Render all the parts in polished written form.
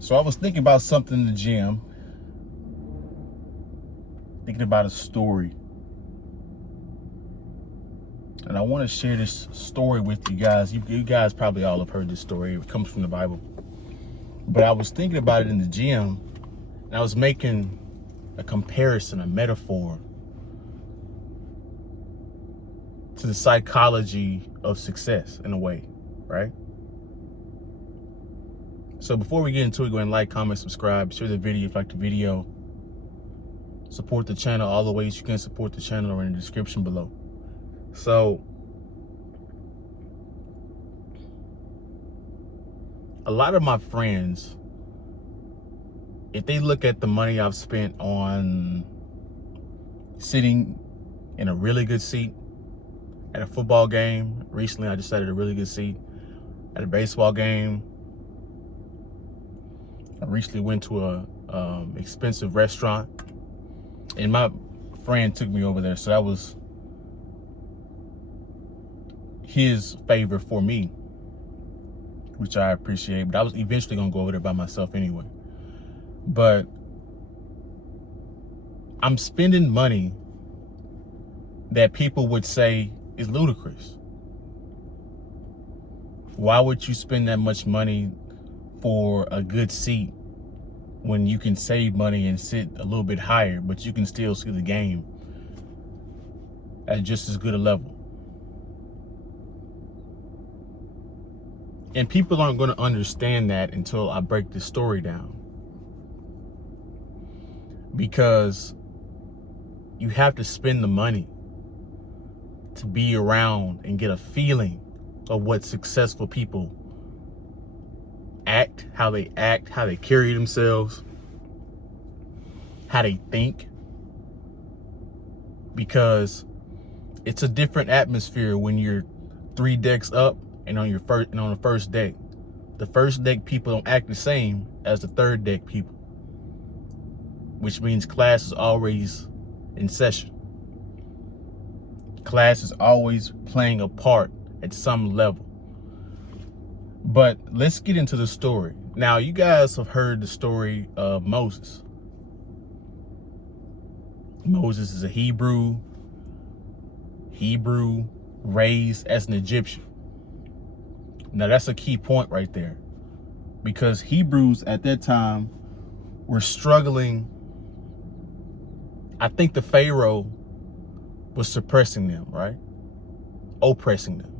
So I was thinking about something in the gym, thinking about a story. And I want to share this story with you guys. You guys probably all have heard this story. It comes from the Bible. But I was thinking about it in the gym, and I was making a comparison, a metaphor to the psychology of success in a way, right? So before we get into it, go ahead and like, comment, subscribe, share the video if you like the video. Support the channel all the ways you can support the channel are in the description below. So a lot of my friends, if they look at the money I've spent on sitting in a really good seat at a football game, recently I just sat at a really good seat at a baseball game. I recently went to a expensive restaurant, and my friend took me over there, so that was his favor for me, which I appreciate. But I was eventually gonna go over there by myself anyway. But I'm spending money that people would say is ludicrous. Why would you spend that much money for a good seat when you can save money and sit a little bit higher, but you can still see the game at just as good a level? And people aren't going to understand that until I break this story down. Because you have to spend the money to be around and get a feeling of what successful people act, how they carry themselves, how they think. Because it's a different atmosphere when you're 3 decks up and on the first deck. The first deck people don't act the same as the third deck people, which means class is always in session. Class is always playing a part at some level. But let's get into the story. Now, you guys have heard the story of Moses. Moses is a Hebrew raised as an Egyptian. Now, that's a key point right there, because Hebrews at that time were struggling. I think the Pharaoh was suppressing them, right? Oppressing them.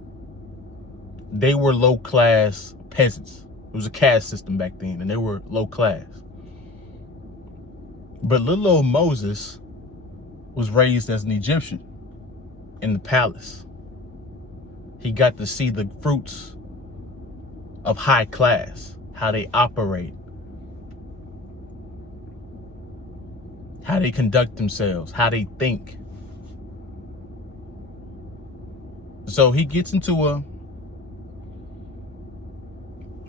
They were low-class peasants. It was a caste system back then, and they were low-class. But little old Moses was raised as an Egyptian in the palace. He got to see the fruits of high class, how they operate, how they conduct themselves, how they think. So he gets into a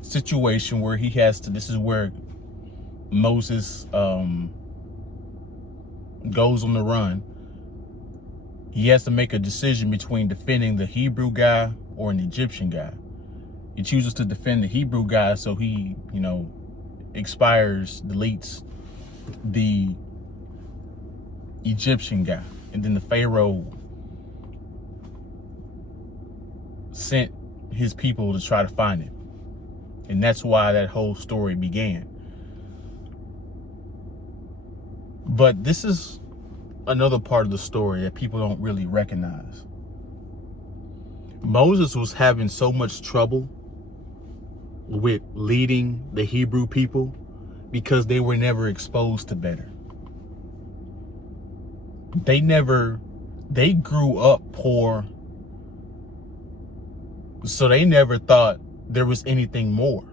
situation where he has to, this is where Moses goes on the run. He has to make a decision between defending the Hebrew guy or an Egyptian guy. He chooses to defend the Hebrew guy, so he, deletes the Egyptian guy. And then the Pharaoh sent his people to try to find him. And that's why that whole story began. But this is another part of the story that people don't really recognize. Moses was having so much trouble with leading the Hebrew people because they were never exposed to better. They grew up poor, so they never thought there was anything more.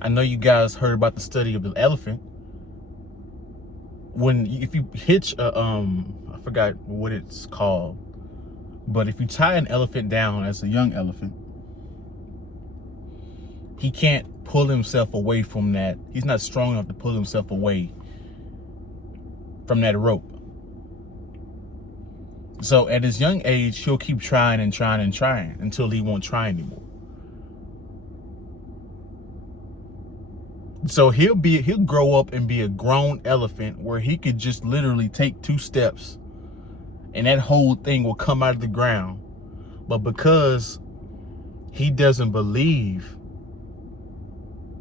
I know you guys heard about the study of the elephant. If you hitch a, I forgot what it's called, but if you tie an elephant down as a young elephant, he can't pull himself away from that. He's not strong enough to pull himself away from that rope. So at his young age, he'll keep trying and trying and trying until he won't try anymore. So he'll grow up and be a grown elephant where he could just literally take 2 steps and that whole thing will come out of the ground. But because he doesn't believe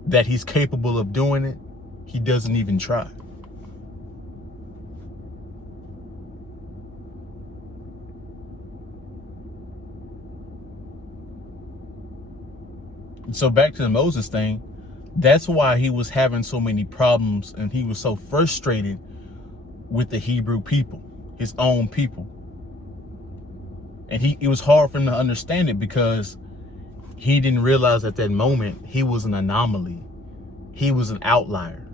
that he's capable of doing it, he doesn't even try. So back to the Moses thing, that's why he was having so many problems and he was so frustrated with the Hebrew people, his own people. And it was hard for him to understand it because he didn't realize at that moment he was an anomaly. He was an outlier.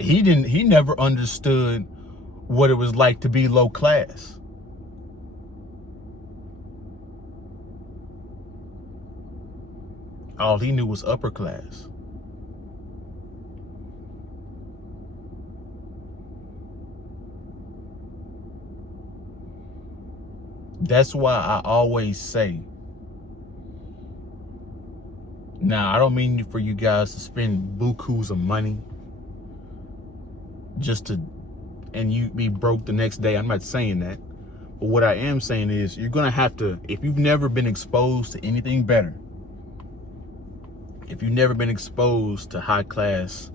He never understood what it was like to be low class. All he knew was upper class. That's why I always say, now I don't mean for you guys to spend bukus of money just to, and you be broke the next day. I'm not saying that. But what I am saying is you're going to have to, if you've never been exposed to anything better, if you've never been exposed to high class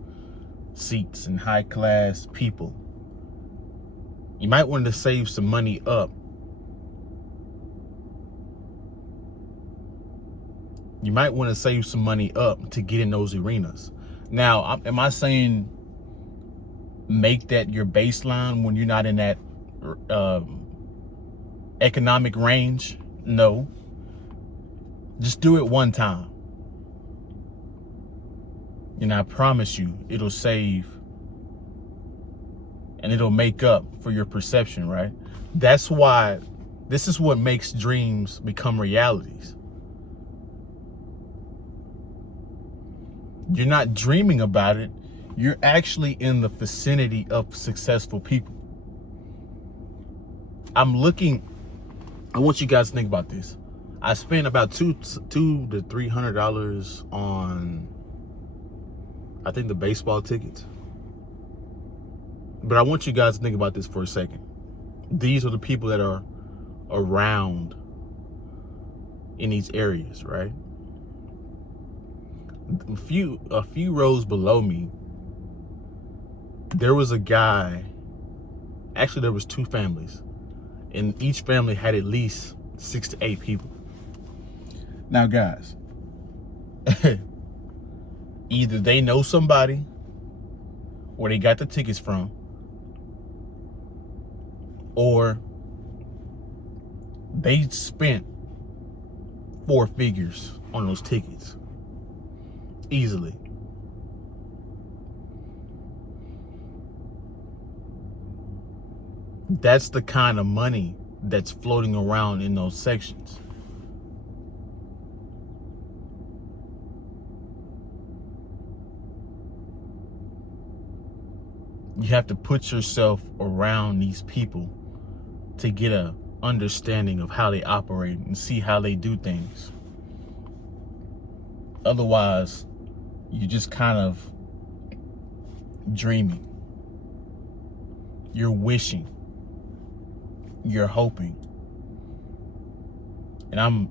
seats and high class people, you might want to save some money up. You might want to save some money up to get in those arenas. Now, am I saying make that your baseline when you're not in that economic range? No. Just do it one time. And I promise you, it'll save and it'll make up for your perception, right? That's why this is what makes dreams become realities. You're not dreaming about it. You're actually in the vicinity of successful people. I want you guys to think about this. I spent about $200 to $300 on, I think, the baseball tickets. But I want you guys to think about this for a second. These are the people that are around in these areas, right? A few rows below me, there was a guy. Actually, there was 2 families, and each family had at least 6 to 8 people. Now, guys, either they know somebody where they got the tickets from, or they spent 4 figures on those tickets easily. That's the kind of money that's floating around in those sections. You have to put yourself around these people to get a understanding of how they operate and see how they do things. Otherwise, you're just kind of dreaming. You're wishing. You're hoping. And I'm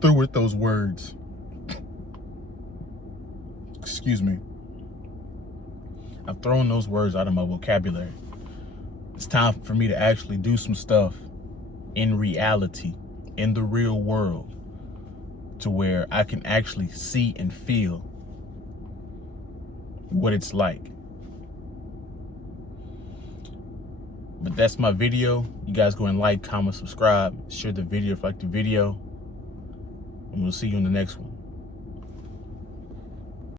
through with those words. Excuse me. I've thrown those words out of my vocabulary. It's time for me to actually do some stuff in reality, in the real world, to where I can actually see and feel what it's like. But that's my video. You guys go and like, comment, subscribe, share the video if you like the video, and we'll see you in the next one.